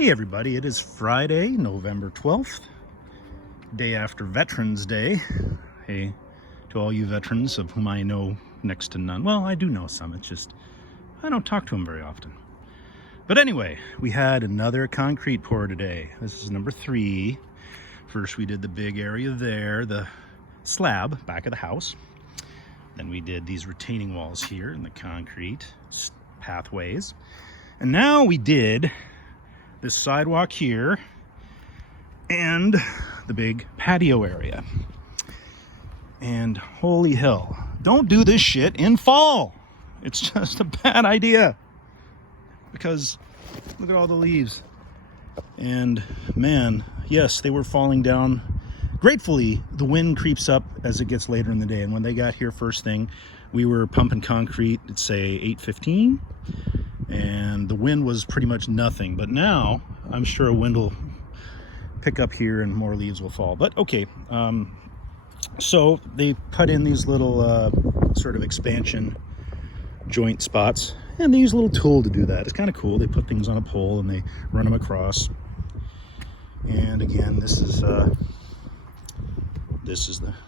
Hey everybody, it is Friday, November 12th, day after Veterans Day. Hey, to all you veterans of whom I know next to none. Well, I do know some, it's just I don't talk to them very often. But anyway, we had another concrete pour today. This is number 3. First we did the big area there, the slab back of the house. Then we did these retaining walls here in the concrete pathways. And now we did this sidewalk here and the big patio area. And holy hell, don't do this shit in fall. It's just a bad idea because look at all the leaves. And man, yes, they were falling down. Gratefully, the wind creeps up as it gets later in the day. And when they got here first thing, we were pumping concrete at say 8:15. And the wind was pretty much nothing, but now I'm sure a wind will pick up here and more leaves will fall. But okay, so they put in these little sort of expansion joint spots, and they use a little tool to do that. It's kind of cool. They put things on a pole and they run them across. And again, this is the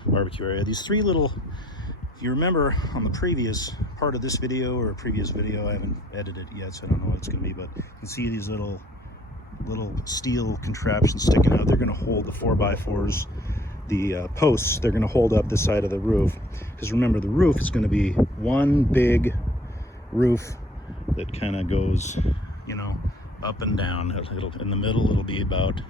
barbecue area. These 3 little, if you remember on the previous part of this video or a previous video, I haven't edited it yet, so I don't know what it's going to be, but you can see these little steel contraptions sticking out. They're going to hold the 4x4s, the posts. They're going to hold up this side of the roof, because remember, the roof is going to be one big roof that kind of goes, you know, up and down. In the middle, it'll be about,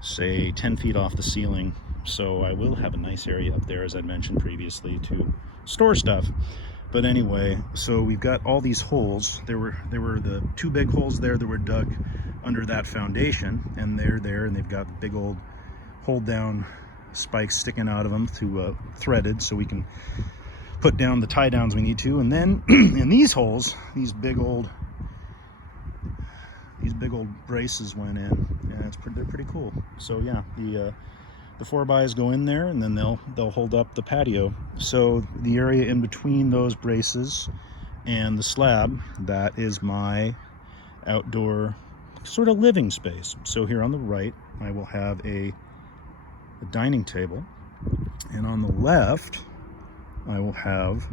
say, 10 feet off the ceiling. So I will have a nice area up there, as I mentioned previously, to store stuff. But anyway, so we've got all these holes. There were the 2 big holes there that were dug under that foundation, and they're there, and they've got big old hold down spikes sticking out of them to threaded, so we can put down the tie downs we need to. And then in these holes, these big old braces went in, and they're pretty cool. So yeah, the 4x go in there, and then they'll hold up the patio. So the area in between those braces and the slab, that is my outdoor sort of living space. So here on the right, I will have a dining table, and on the left, I will have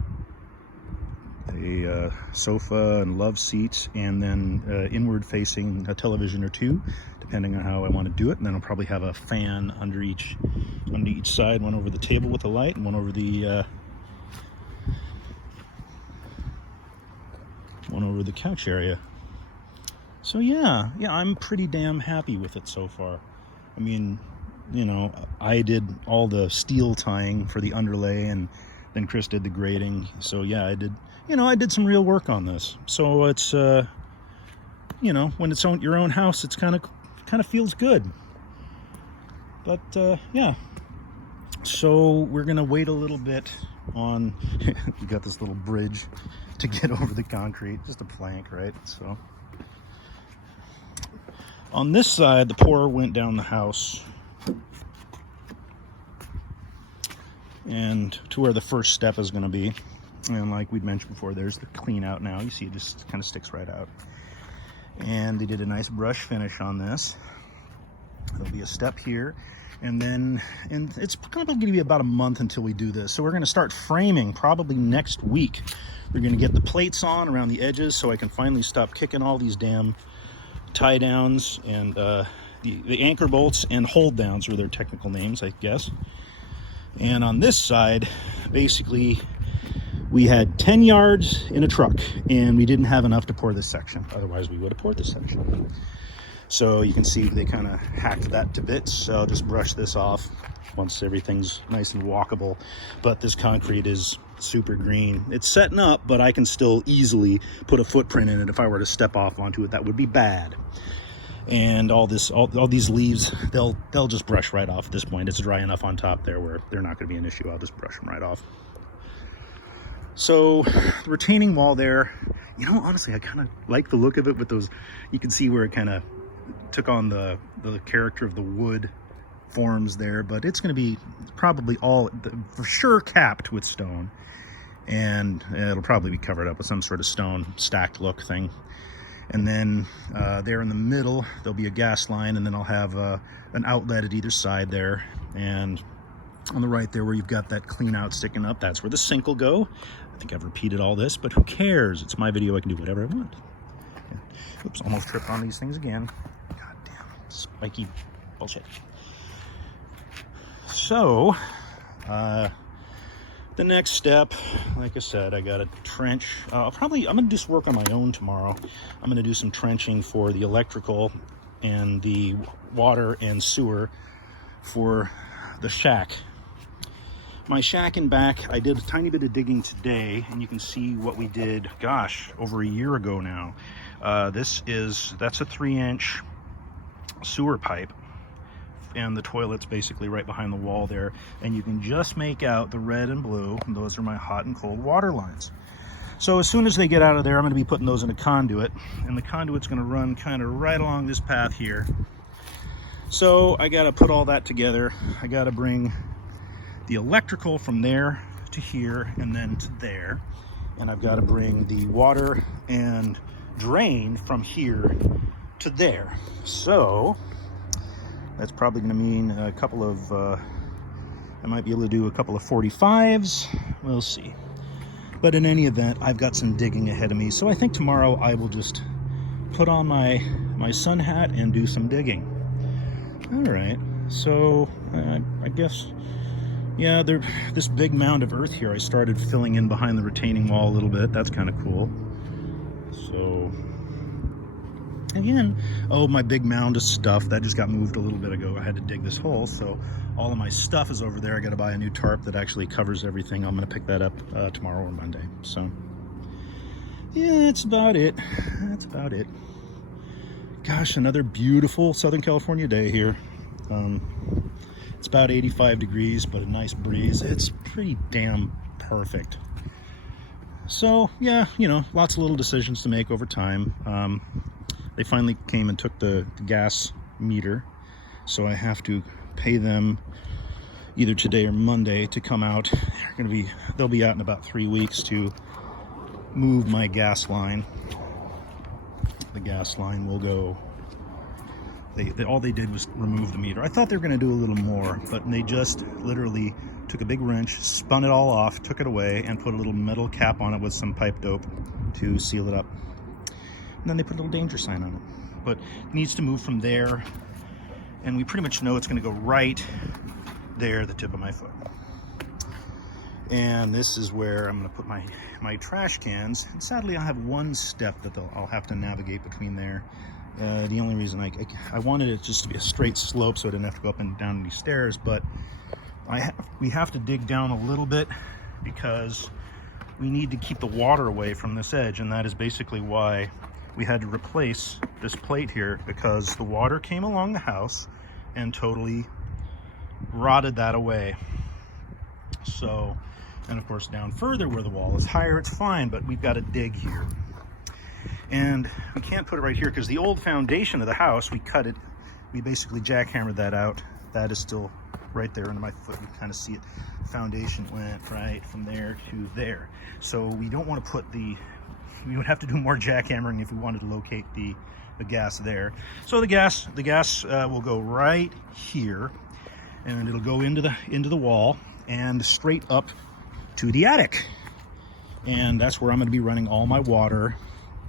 a sofa and love seats, and then inward facing a television or 2, depending on how I want to do it. And then I'll probably have a fan under each side, one over the table with a light and one over the couch area. So yeah, I'm pretty damn happy with it so far. I mean, you know, I did all the steel tying for the underlay, and then Chris did the grading. So yeah, I did some real work on this. So it's you know, when it's your own house, it's kind of feels good. But yeah, so we're gonna wait a little bit on we got this little bridge to get over the concrete, just a plank, right? So on this side, the pour went down the house and to where the first step is going to be. And like we'd mentioned before, there's the clean out now. You see it just kind of sticks right out. And they did a nice brush finish on this. There'll be a step here, and it's probably going to be about a month until we do this. So we're going to start framing probably next week. We're going to get the plates on around the edges so I can finally stop kicking all these damn tie downs and the anchor bolts and hold downs are their technical names, I guess. And on this side, basically, we had 10 yards in a truck, and we didn't have enough to pour this section. Otherwise, we would have poured this section. So you can see they kind of hacked that to bits. So I'll just brush this off once everything's nice and walkable. But this concrete is super green. It's setting up, but I can still easily put a footprint in it. If I were to step off onto it, that would be bad. And all these leaves, they'll just brush right off at this point. It's dry enough on top there where they're not going to be an issue. I'll just brush them right off. So the retaining wall there, you know, honestly, I kind of like the look of it with those. You can see where it kind of took on the character of the wood forms there, but it's going to be probably all for sure capped with stone, and it'll probably be covered up with some sort of stone stacked look thing. And then there in the middle, there'll be a gas line, and then I'll have an outlet at either side there. And on the right there where you've got that clean out sticking up, that's where the sink will go. I think I've repeated all this, but who cares? It's my video, I can do whatever I want. Yeah. Oops, almost tripped on these things again. God damn, spiky bullshit. So, the next step, like I said, I got to trench. I'm gonna just work on my own tomorrow. I'm gonna do some trenching for the electrical and the water and sewer for the shack. My shack and back, I did a tiny bit of digging today, and you can see what we did, gosh, over a year ago now. That's a 3-inch sewer pipe, and the toilet's basically right behind the wall there, and you can just make out the red and blue, and those are my hot and cold water lines. So as soon as they get out of there, I'm going to be putting those in a conduit, and the conduit's going to run kind of right along this path here. So I got to put all that together. I got to bring the electrical from there to here and then to there, and I've got to bring the water and drain from here to there. So that's probably going to mean a couple of I might be able to do a couple of 45s, we'll see. But in any event, I've got some digging ahead of me, so I think tomorrow I will just put on my sun hat and do some digging. All right, so I guess, yeah, this big mound of earth here, I started filling in behind the retaining wall a little bit. That's kind of cool. So, again, oh, my big mound of stuff, that just got moved a little bit ago. I had to dig this hole, so all of my stuff is over there. I got to buy a new tarp that actually covers everything. I'm going to pick that up tomorrow or Monday. So, yeah, that's about it. That's about it. Gosh, another beautiful Southern California day here. It's about 85 degrees, but a nice breeze. It's pretty damn perfect. So, yeah, you know, lots of little decisions to make over time. They finally came and took the gas meter, so I have to pay them either today or Monday to come out. They'll be out in about 3 weeks to move my gas line. The gas line will go. All they did was remove the meter. I thought they were going to do a little more, but they just literally took a big wrench, spun it all off, took it away, and put a little metal cap on it with some pipe dope to seal it up. And then they put a little danger sign on it. But it needs to move from there, and we pretty much know it's going to go right there, the tip of my foot. And this is where I'm going to put my trash cans. And sadly, I have one step that I'll have to navigate between there. The only reason I wanted it just to be a straight slope so I didn't have to go up and down any stairs, but we have to dig down a little bit because we need to keep the water away from this edge, and that is basically why we had to replace this plate here, because the water came along the house and totally rotted that away. So, and of course down further where the wall is higher, it's fine, but we've got to dig here. And we can't put it right here because the old foundation of the house, we cut it. We basically jackhammered that out. That is still right there under my foot. You kind of see it. The foundation went right from there to there. So we don't want to put we would have to do more jackhammering if we wanted to locate the gas there. So the gas will go right here, and it'll go into the wall and straight up to the attic. And that's where I'm going to be running all my water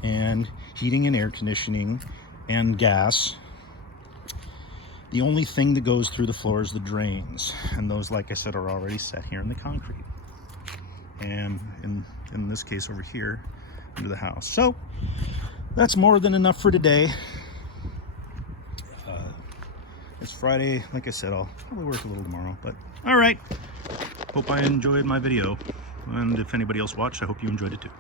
and heating and air conditioning and gas. The only thing that goes through the floor is the drains, and those, like I said, are already set here in the concrete, and in this case over here into the house. So that's more than enough for today. It's Friday. Like I said, I'll probably work a little tomorrow, but all right. Hope I enjoyed my video, and if anybody else watched, I hope you enjoyed it too.